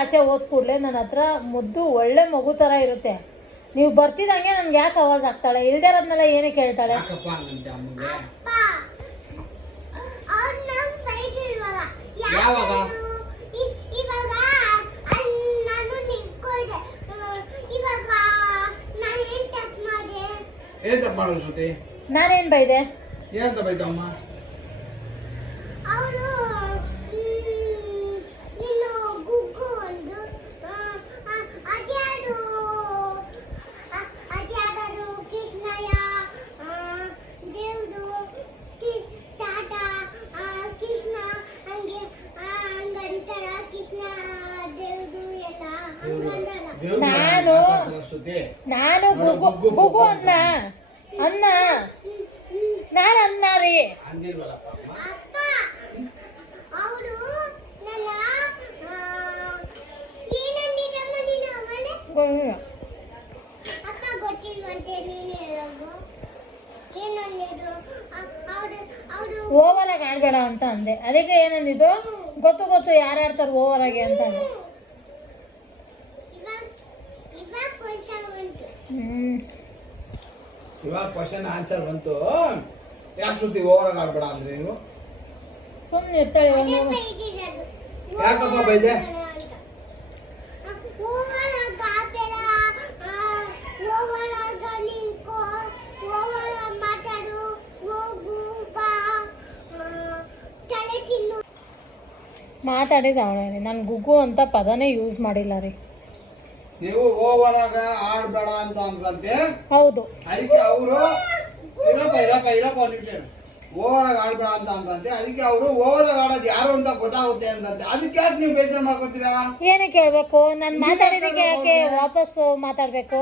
ಆಚೆ ಹೋದ ಕೂಡಲೇ ನನ್ನ ಹತ್ರ ಮುದ್ದು ಒಳ್ಳೆ ಮಗು ಥರ ಇರುತ್ತೆ. ನೀವು ಬರ್ತಿದಂಗೆ ನನ್ಗೆ ಯಾಕೆ ಆವಾಜ್ ಆಗ್ತಾಳೆ? ಇಲ್ದೇ ಇರೋದ್ನೆಲ್ಲ ಏನಕ್ಕೆ ಹೇಳ್ತಾಳೆ? ನಾನೇನ್ ಬೈದೆ? ಏನಂತ ಬೈದಮ್ಮ? ನಾನು ಗುಗು ಅನ್ನ ಅನ್ನ ನಾನು ಅನ್ನ ರೀ. ಓವರ್ ಆಗಿ ಆಡ್ಬೇಡ ಅಂತ ಅಂದೆ. ಅದಕ್ಕೆ ಏನಂದಿದ್ದು ಗೊತ್ತು ಯಾರು ಆಡ್ತಾರೆ ಓವರ್ ಆಗಿ ಅಂತ. ಇವಾಗ ಕ್ವಶನ್ ಆನ್ಸರ್ ಬಂತು. ಯಾಕೆ ಶ್ರುತಿ ಓವರ್ ಆಗಿ ಆಡ್ಬೇಡ ಅಂದ್ರೆ ನೀವು ಸುಮ್ಮನೆ ಇರ್ತಾಳೆ. ಯಾಕಪ್ಪ ಬೈದೆ? ಮಾತಾಡಿದ ಅವಳೇ. ನಾನು ಗುಗ್ಗು ಅಂತ ಪದನೇ ಯೂಸ್ ಮಾಡಿಲ್ಲ ರೀ. ನೀವು ಓವರ್ ಆಗ ಆಡ್ಬೇಡ ಅಂತ ಅಂದ್ರಂತೆ. ಹೌದು. ಅದಕ್ಕೆ ಅವರು ಇರಪ್ಪ ಓವರ್ ಆಗಿ ಆಡ್ಬೇಡ ಅಂತ ಅಂದ್ರಂತೆ. ಅದಕ್ಕೆ ಅವರು ಓವರ್ ಆಗಿ ಆಡೋದು ಯಾರು ಅಂತ ಗೊತ್ತಾಗುತ್ತೆ ಅಂದ್ರಂತೆ. ಅದಕ್ಕೆ ಯಾಕೆ ನೀವು ಬೇಜಾರು ಮಾಡ್ಕೊತೀರಾ? ಏನಕ್ಕೆ ಹೇಳ್ಬೇಕು? ನಾನು ಮಾತಾಡಿದಕ್ಕೆ ಯಾಕೆ ವಾಪಸ್ ಮಾತಾಡ್ಬೇಕು?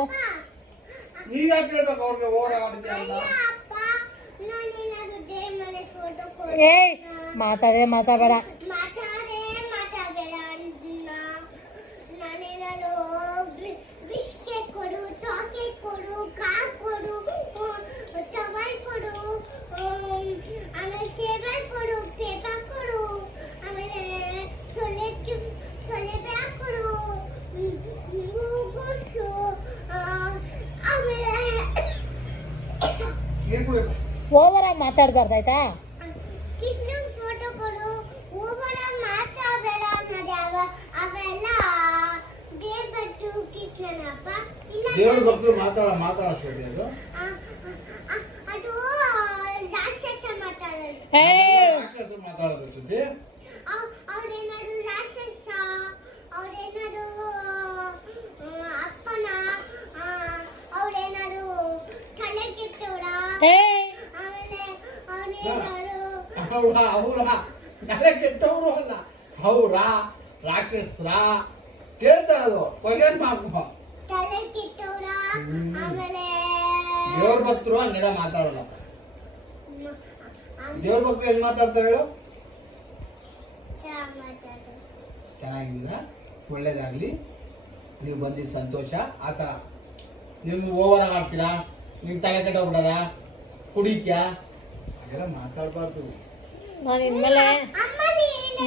ನೀವ್ ಯಾಕೆ ಹೇಳ್ಬೇಕು ಅವ್ರಿಗೆ ಓವರ್ ಆಗಿ ಆಡಿದ್ಯಾ ಅಂತ? ಏಯ್ ಮಾತಾಡಬೇಡ. ಓವರ್ ಆಗಿ ಮಾತಾಡ್ಬಾರ್ದಾಯ್ತಾ? ದೇವ್ರ ಭಕ್ತರು ಮಾತಾಡೋದು ಮಾತಾಡೋದು ಸುದ್ದಿ. ಕೆಟ್ಟವರು ಅಲ್ಲ ಅವ್ರ ರಾಕ್ಷಸ್ರ ಕೇಳ್ತಾರದು ಕ್ವಶನ್ ಮಾಡ್ಕೊ. ದೇವ್ರ ಭಕ್ತರು ಹಂಗೆಲ್ಲ ಮಾತಾಡಲ್ಲ. ದೇವ್ರ ಭಕ್ತರು ಹೆಂಗ್ ಮಾತಾಡ್ತಾರೆ ಹೇಳು? ಚೆನ್ನಾಗಿದ್ದೀರಾ, ಒಳ್ಳೇದಾಗ್ಲಿ, ನೀವು ಬಂದಿದ್ದು ಸಂತೋಷ. ಆತರ ನೀವು ಓವರ್ ಆಗಿ ಆಡ್ತೀರಾ, ನಿಮ್ ತಲೆ ಕೆಟ್ಟೋಗ್ಬಿಡದ, ಕುಡಿತ್ಯಾ, ಹಾಗೆಲ್ಲ ಮಾತಾಡ್ಬಾರ್ದು.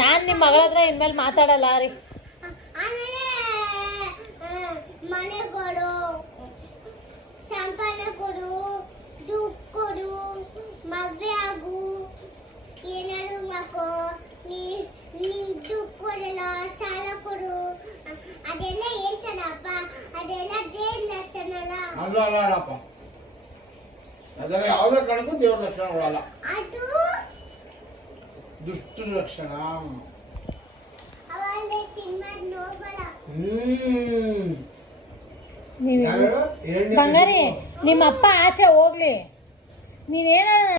ನಾನು ನಿಮ್ಮ ಮಗಳ ಹತ್ರ ಇನ್ಮೇಲೆ ಮಾತಾಡಲ್ಲ ರೀ. ಮನೆ ಕೊಡು, ಸಂಪಾದನೆ ಕೊಡು, ದುಡ್ಡು ಕೊಡು, ಮದುವೆ ಆಗು, ಏನಾದ್ರು ಮಾಡೋ, ನೀನ್ ದುಡ್ಡು ಕೊಡಲ್ಲ, ಸಾಲ ಕೊಡು, ಅದೆಲ್ಲ ಹೇಳ್ತಾರಪ್ಪ. ಅದೆಲ್ಲ ದೇವ್ರ ಲಕ್ಷಣ ಅಲ್ಲಪ್ಪ. ಅದೆಲ್ಲ ಯಾವುದೇ ಕಾರಣಕ್ಕೂ ದೇವ್ರ ಲಕ್ಷಣ ಕೊಡಲ್ಲ. ಅದು ದುಷ್ಟ ಲಕ್ಷಣ. ಬಂಗಾರಿ, ನಿಮ್ಮ ಅಪ್ಪ ಆಚೆ ಹೋಗ್ಲಿ, ನೀವೇನ